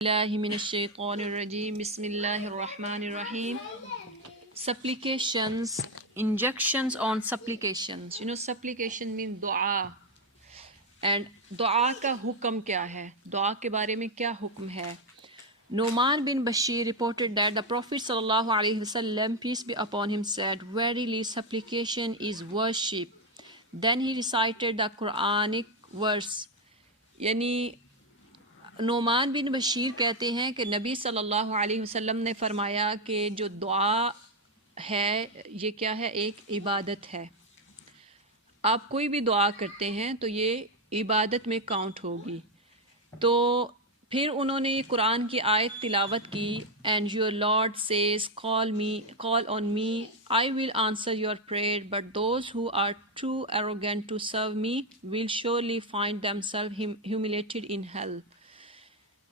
اللہ من الشیطان الرجیم بسم اللہ الرحمن الرحیم. Supplications, injunctions on supplications. Supplication means دعا. And دعا کا حکم کیا ہے؟ دعا کے بارے میں کیا حکم ہے؟ Nu'man bin Bashir reported that the Prophet sallallahu alaihi wasallam, peace be upon him, said, "Verily supplication is worship." Then he recited the Quranic verse. یعنی نعمان بن بشیر کہتے ہیں کہ نبی صلی اللہ علیہ وسلم نے فرمایا کہ جو دعا ہے یہ کیا ہے؟ ایک عبادت ہے. آپ کوئی بھی دعا کرتے ہیں تو یہ عبادت میں کاؤنٹ ہوگی. تو پھر انہوں نے یہ قرآن کی آیت تلاوت کی. And your lord says call on me I will answer your prayer but those who are too arrogant to serve me will surely find them self humiliated in hell.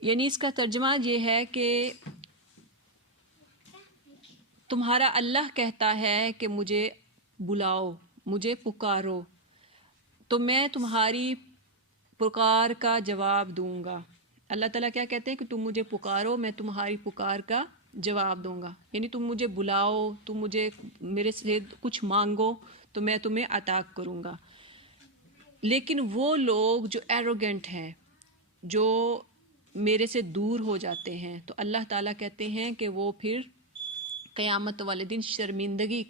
یعنی اس کا ترجمہ یہ ہے کہ تمہارا اللہ کہتا ہے کہ مجھے بلاؤ، مجھے پکارو، تو میں تمہاری پکار کا جواب دوں گا. اللہ تعالیٰ کیا کہتے ہیں کہ تم مجھے پکارو، میں تمہاری پکار کا جواب دوں گا. یعنی تم مجھے بلاؤ، تم مجھے میرے سے کچھ مانگو تو میں تمہیں عطا کروں گا. لیکن وہ لوگ جو ایروگنٹ ہیں، جو میرے سے دور ہو جاتے ہیں، تو اللہ تعالیٰ کہتے ہیں کہ وہ پھر قیامت والے دن شرمندگی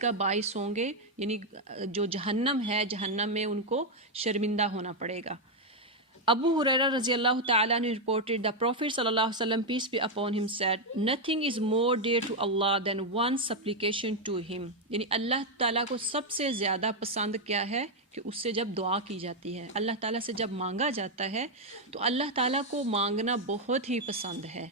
کا باعث ہوں گے. یعنی جو جہنم ہے، جہنم میں ان کو شرمندہ ہونا پڑے گا. Abu Hurairah رضی اللہ تعالیٰ نے reported the Prophet صلی اللہ علیہ وسلم, peace be upon him, said, "Nothing is more dear to Allah than one's supplication to him." یعنی اللہ تعالیٰ کو سب سے زیادہ پسند کیا ہے؟ کہ اس سے جب دعا کی جاتی ہے، اللہ تعالیٰ سے جب مانگا جاتا ہے تو اللہ تعالیٰ کو مانگنا بہت ہی پسند ہے.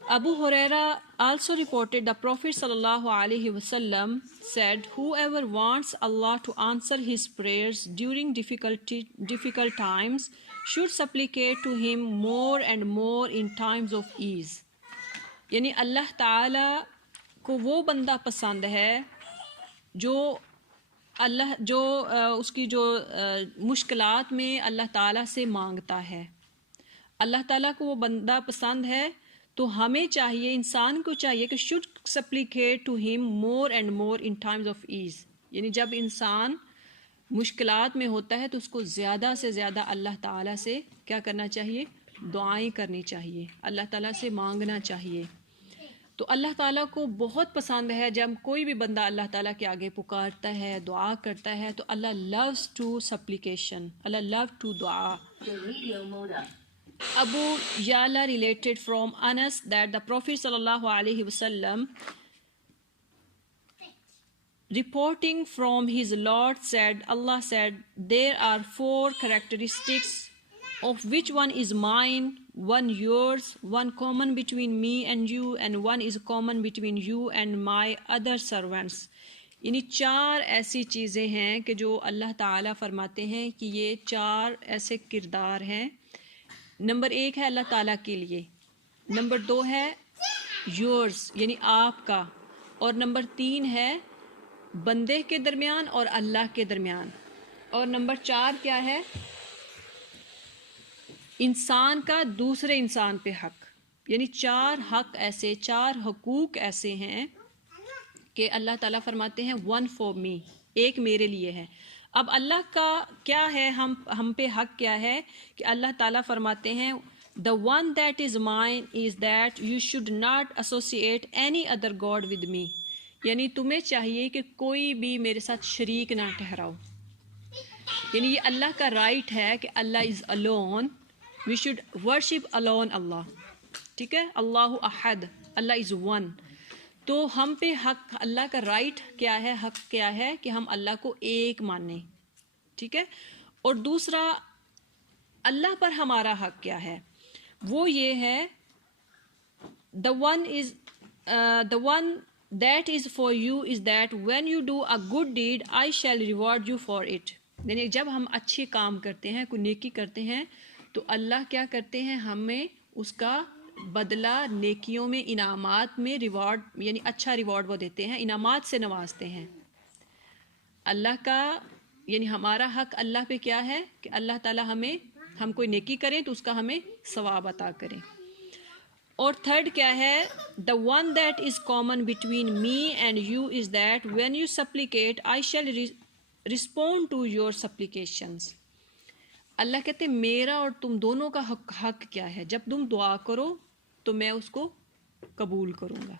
Abu Hurairah also reported the Prophet sallallahu alaihi wasallam said, "Whoever wants Allah to answer his prayers during difficult times should supplicate to him more and more in times of ease." یعنی اللہ تعالیٰ کو وہ بندہ پسند ہے جو اس کی جو مشکلات میں اللہ تعالیٰ سے مانگتا ہے. اللہ تعالیٰ کو وہ بندہ پسند ہے، تو ہمیں چاہیے، انسان کو چاہیے کہ should supplicate to him more and more in times of ease. یعنی جب انسان مشکلات میں ہوتا ہے تو اس کو زیادہ سے زیادہ اللہ تعالیٰ سے کیا کرنا چاہیے؟ دعائیں کرنی چاہیے، اللہ تعالیٰ سے مانگنا چاہیے. تو اللہ تعالیٰ کو بہت پسند ہے جب کوئی بھی بندہ اللہ تعالیٰ کے آگے پکارتا ہے، دعا کرتا ہے، تو اللہ loves to supplication, Allah love to دعا. Abu Ya'la related from Anas that the Prophet sallallahu alaihi wasallam, reporting from his Lord, said, Allah said, "There are 4 characteristics, of which one is mine, one yours, one common between me and you, and one is common between you and my other servants." یعنی 4 ایسی چیزیں ہیں کہ جو اللہ تعالیٰ فرماتے ہیں کہ یہ 4 ایسے کردار ہیں. نمبر 1 ہے اللہ تعالیٰ کے لیے، نمبر 2 ہے یورز یعنی آپ کا، اور نمبر 3 ہے بندے کے درمیان اور اللہ کے درمیان، اور نمبر 4 کیا ہے؟ انسان کا دوسرے انسان پہ حق. یعنی 4 حق ایسے، 4 حقوق ایسے ہیں کہ اللہ تعالیٰ فرماتے ہیں one for me، ایک میرے لیے ہے. اب اللہ کا کیا ہے، ہم پہ حق کیا ہے کہ اللہ تعالیٰ فرماتے ہیں the one that is mine is that you should not associate any other god with me. یعنی تمہیں چاہیے کہ کوئی بھی میرے ساتھ شریک نہ ٹھہراؤ. یعنی یہ اللہ کا رائٹ ہے کہ اللہ is alone, we should worship alone Allah. ٹھیک ہے، اللہ احد، اللہ is one. تو ہم پہ حق، اللہ کا رائٹ کیا ہے، حق کیا ہے کہ ہم اللہ کو ایک مانیں. ٹھیک ہے. اور دوسرا اللہ پر ہمارا حق کیا ہے، وہ یہ ہے the one that is for you is that when you do a good deed I shall reward you for it. یعنی جب ہم اچھے کام کرتے ہیں، کوئی نیکی کرتے ہیں، تو اللہ کیا کرتے ہیں، ہمیں اس کا بدلہ نیکیوں میں، انعامات میں ریوارڈ، یعنی اچھا ریوارڈ وہ دیتے ہیں، انعامات سے نوازتے ہیں. اللہ کا یعنی ہمارا حق اللہ پہ کیا ہے کہ اللہ تعالیٰ ہمیں ہم کوئی نیکی کریں تو اس کا ہمیں ثواب عطا کریں. اور تھرڈ کیا ہے؟ The one that is common between me and you is that when you supplicate I shall respond to your supplications. Allah کہتے ہیں میرا اور تم دونوں کا حق کیا ہے؟ جب تم دعا کرو تو میں اس کو قبول کروں گا.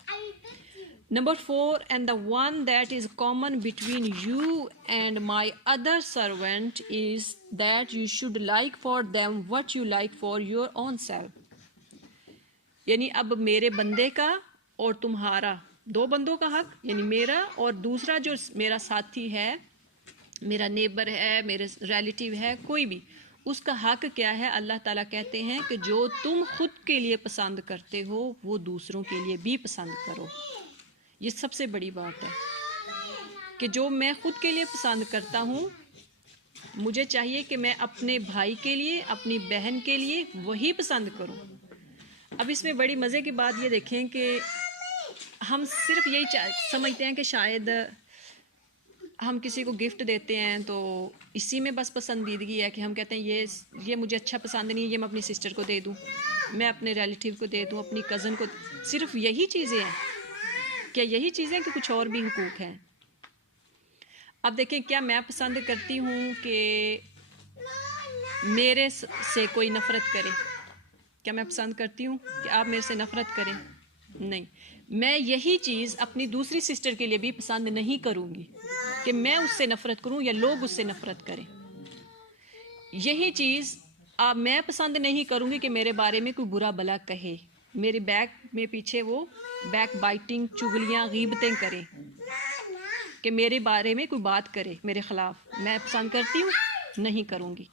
Number 4 and the one that is common between you and my other servant is that you should like for them what you like for your own self. یعنی اب میرے بندے کا اور تمہارا، دو بندوں کا حق، یعنی میرا اور دوسرا جو میرا ساتھی ہے، میرا نیبر ہے، میرے ریلیٹیو ہے، کوئی بھی، اس کا حق کیا ہے؟ اللہ تعالیٰ کہتے ہیں کہ جو تم خود کے لیے پسند کرتے ہو وہ دوسروں کے لیے بھی پسند کرو. یہ سب سے بڑی بات ہے کہ جو میں خود کے لیے پسند کرتا ہوں مجھے چاہیے کہ میں اپنے بھائی کے لیے، اپنی بہن کے لیے وہی پسند کروں. اب اس میں بڑی مزے کی بات یہ دیکھیں کہ ہم صرف یہی سمجھتے ہیں کہ شاید ہم کسی کو گفٹ دیتے ہیں تو اسی میں بس پسندیدگی ہے کہ ہم کہتے ہیں یہ مجھے اچھا پسند نہیں ہے، یہ میں اپنی سسٹر کو دے دوں، میں اپنے ریلیٹیو کو دے دوں، اپنی کزن کو. صرف یہی چیزیں ہیں؟ کیا یہی چیزیں کہ کچھ اور بھی حقوق ہیں؟ اب دیکھیں کیا میں پسند کرتی ہوں کہ میرے سے کوئی نفرت کرے؟ کیا میں پسند کرتی ہوں کہ آپ میرے سے نفرت کریں؟ نہیں. میں یہی چیز اپنی دوسری سسٹر کے لیے بھی پسند نہیں کروں گی کہ میں اس سے نفرت کروں یا لوگ اس سے نفرت کریں. یہی چیز میں پسند نہیں کروں گی کہ میرے بارے میں کوئی برا بلا کہے، میرے بیک میں پیچھے وہ بیک بائٹنگ، چغلیاں، غیبتیں کرے، کہ میرے بارے میں کوئی بات کرے میرے خلاف. میں پسند کرتی ہوں؟ نہیں کروں گی.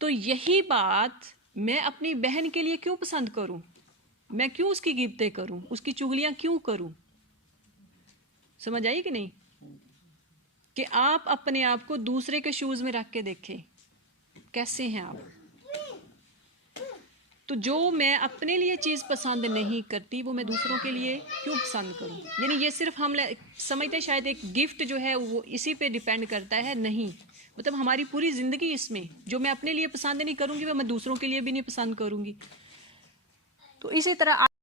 تو یہی بات میں اپنی بہن کے لیے کیوں پسند کروں؟ میں کیوں اس کی غیبتیں کروں، اس کی چغلیاں کیوں کروں؟ سمجھ آئی کہ نہیں؟ کہ آپ اپنے آپ کو دوسرے کے شوز میں رکھ کے دیکھیں کیسے ہیں آپ. تو جو میں اپنے لیے چیز پسند نہیں کرتی وہ میں دوسروں کے لیے کیوں پسند کروں؟ یعنی یہ صرف ہم سمجھتے شاید ایک گفٹ جو ہے وہ اسی پہ ڈیپینڈ کرتا ہے. نہیں، مطلب ہماری پوری زندگی اس میں جو میں اپنے لیے پسند نہیں کروں گی وہ میں دوسروں کے لیے بھی نہیں پسند کروں گی. تو اسی طرح